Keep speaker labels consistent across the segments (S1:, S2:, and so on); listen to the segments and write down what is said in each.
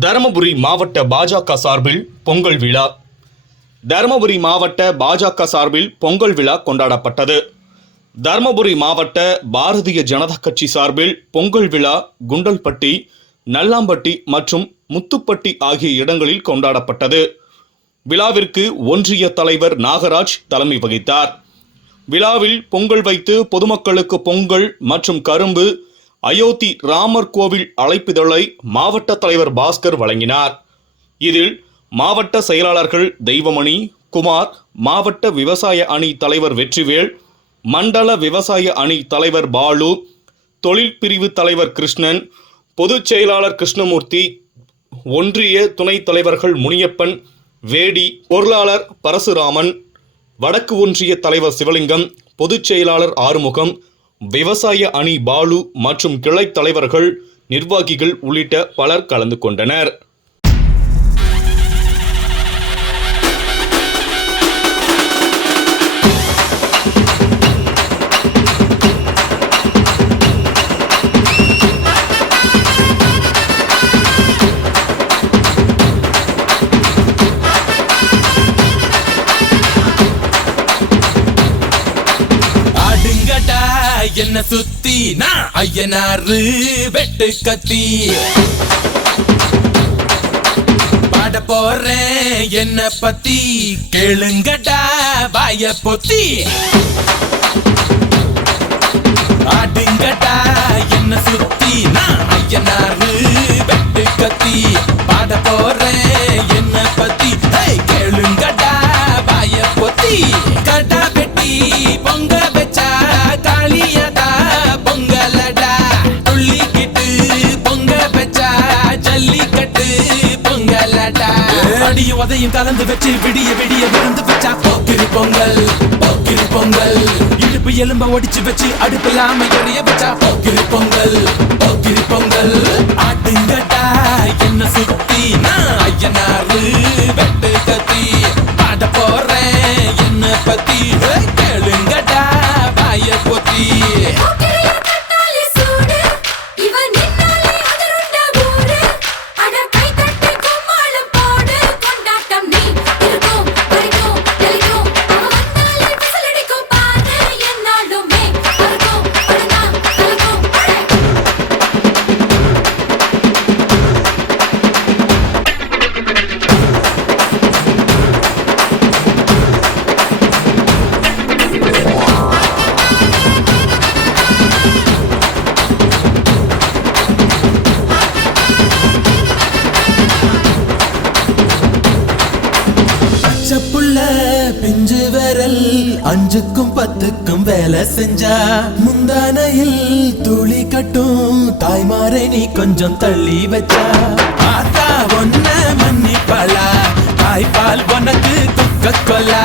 S1: தருமபுரி மாவட்ட பாஜக சார்பில் பொங்கல் விழா. தருமபுரி மாவட்ட பாஜக சார்பில் பொங்கல் விழா கொண்டாடப்பட்டது. தருமபுரி மாவட்ட பாரதிய ஜனதா கட்சி சார்பில் பொங்கல் விழா குண்டல்பட்டி நல்லாம்பட்டி மற்றும் முத்துப்பட்டி ஆகிய இடங்களில் கொண்டாடப்பட்டது. விழாவிற்கு ஒன்றிய தலைவர் நாகராஜ் தலைமை வகித்தார். விழாவில் பொங்கல் வைத்து பொதுமக்களுக்கு பொங்கல் மற்றும் கரும்பு அயோத்தி ராமர் கோவில் அழைப்பிதழை மாவட்ட தலைவர் பாஸ்கர் வழங்கினார். இதில் மாவட்ட செயலாளர்கள் தெய்வமணி குமார் மாவட்ட விவசாய அணி தலைவர் வெற்றிவேல் மண்டல விவசாய அணி தலைவர் பாலு தொழில் பிரிவு தலைவர் கிருஷ்ணன் பொதுச் செயலாளர் கிருஷ்ணமூர்த்தி ஒன்றிய துணைத் தலைவர்கள் முனியப்பன் வேடி பொருளாளர் பரசுராமன் வடக்கு ஒன்றிய தலைவர் சிவலிங்கம் பொதுச் செயலாளர் ஆறுமுகம் விவசாய அணி பாலு மற்றும் கிளை தலைவர்கள் நிர்வாகிகள் உள்ளிட்ட பலர் கலந்து கொண்டனர்.
S2: என்ன சுத்தி நான் ஐயனாரு வெட்டு கத்தி. பாட போறேன் என்ன பத்தி. கேளுங்கடா வாய பொத்தி. ஆடுங்கடா என்ன சுத்தி நான் ஐயனாரு வெட்டு கத்தி. பாட போறேன் ஜல்லிக்கட்டு பொங்கலடா. அடியும் உதையும் கலந்து வச்சு விடிய விடிய விருந்து வச்சா போக்கிரி பொங்கல் போக்கிரி பொங்கல். இடுப்பு எலும்ப ஒடிச்சு வச்சு அடுப்பில்லாம எறிய வச்சா போக்கிரி பொங்கல் போக்கிரி பொங்கல். ஆட்டு அஞ்சுக்கும் பத்துக்கும் வேலை செஞ்சா முந்தானையில் துளி கட்டும். தாய்மாரை நீ கொஞ்சம் தள்ளி வச்சா. ஆத்தா ஒன்ன மன்னிப்பாளா தாய்ப்பால் உனக்கு துக்க கொல்லா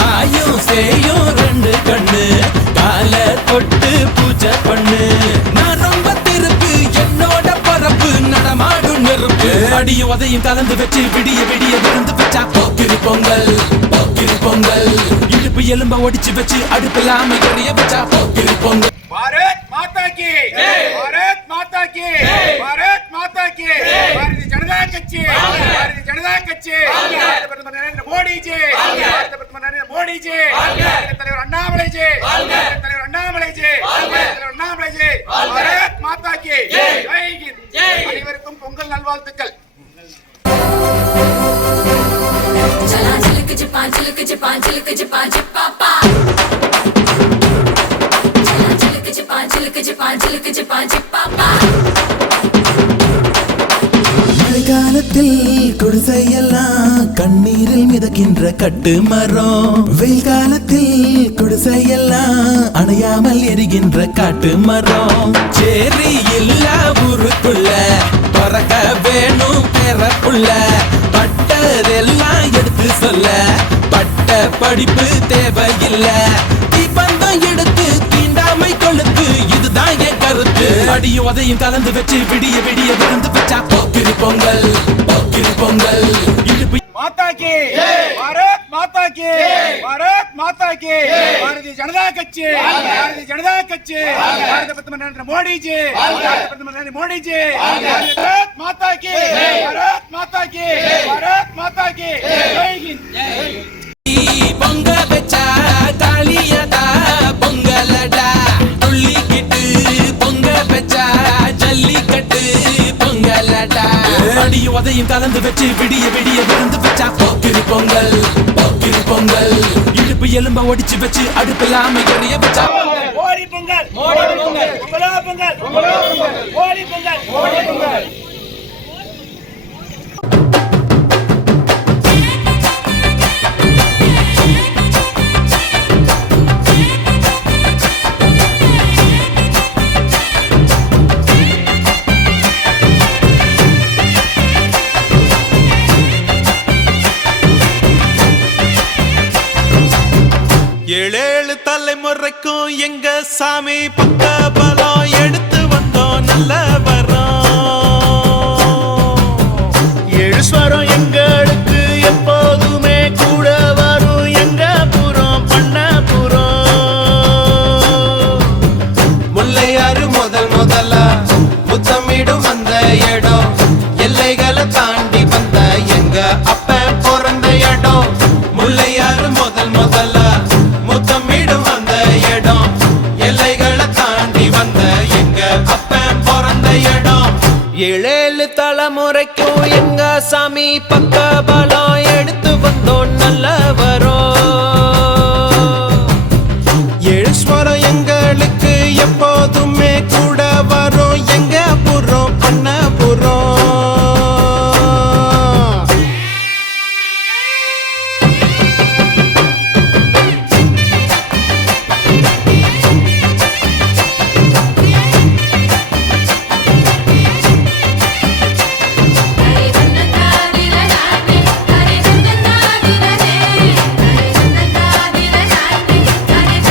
S2: தாயும் சேயும் ரெண்டு கண்ணு. கால தொட்டு பூஜை பண்ணு. நான் ரொம்ப திருப்பு என்னோட பரப்பு நடமாடும் நெருப்பு. அடியும் உதையும் கலந்து வச்சு விடிய விடிய விழுந்து வச்சா. போக்கிரி பொங்கல் போக்கிரி பொங்கல். கொழுப்பு எலும்ப ஒடிச்சு வச்சு அடுப்பில்லாம எரிய வச்சா போக்கில்
S3: பொங்க. பாரத் மாதா கி பாரத் மாதா கி பாரத் மாதா கி பாரதிய ஜனதா கட்சி! பாரதிய ஜனதா கட்சி! பாரத நரேந்திர மோடி ஜி பாரத நரேந்திர மோடி ஜி தலைவர் அண்ணாமலை ஜி தலைவர் அண்ணாமலை ஜி தலைவர் அண்ணாமலை ஜி பாரத் மாதா கி ஜெய் ஹிந்த்! அனைவருக்கும் பொங்கல் நல்வாழ்த்துக்கள்!
S4: ஜிலுக்கு ஜிப்பா ஜிலுக்கு ஜிப்பா ஜிப்பாப்பா ஜிலுக்கு ஜிப்பா ஜிலுக்கு ஜிப்பா ஜிலுக்கு ஜிப்பா ஜிப்பாப்பா
S2: மழைக்காலத்தில் குடிசையெல்லாம் கண்ணீரில் மிதக்கின்ற கட்டு மரம். வெயில் காலத்தில் குடிசையெல்லாம் அணையாமல் எரிகின்ற காட்டு மரம். சேரி இல்ல ஊருக்குள்ள பறக்க வேணும் பிறப்புள்ள படிப்பு தேவையில்லை. தீபந்தம் எடுத்து தீண்டாமை கொழுத்து இதுதான் என் கருத்து. அடியும் அதையும் கலந்து வச்சு விடிய விடிய விழுந்து வச்சா போக்கிரி பொங்கல் போக்கிரி பொங்கல். மாதா
S3: கி பாரத் மாதா கி பாரத் மாதா ஜனதா கட்சி. பாரதிய ஜனதா கட்சி. பாரத பிரதமர் நரேந்திர மோடிஜி. பாரத பிரதமர் நரேந்திர மோடிஜி. பாரத் மாதா கி மாதா கி மாதா கி கட்டி பொங்க
S2: வச்சா பொங்கலடா. துள்ளிக்கிட்டு பொங்க வச்சா ஜல்லிக்கட்டு பொங்கலடா. அடியும் உதையும் கலந்து வச்சு விடிய விடிய விருந்து வச்சா போக்கிரி பொங்கல் போக்கிரி பொங்கல். இடுப்பு எலும்ப ஒடிச்சு வச்சு அடுப்பில்லாம எறிய வச்சா
S5: ஓடி பொங்கல் ஓடி பொங்கல் பொங்கல் ஓடி பொங்கல் ஓடி பொங்கல்.
S6: தலைமுறைக்கும் எங்க சாமி பக்க பலம் எடுத்து வந்தோம் நல்ல வரோம். ஏழு ஸ்வரம் எங்களுக்கு எப்போதுமே கூட வரும் எங்க புறம் பண்ண புறம்.
S7: முல்லையாறு முதல் முதலா முத்தமிடும் அந்த இடம் எல்லைகளை தாண்டி வந்த எங்க அப்ப பிறந்த இடம். ஏழேழு தலைமுறைக்கும் எங்க சாமி பக்க பலம் எடுத்து வந்தோம் நல்ல வரும்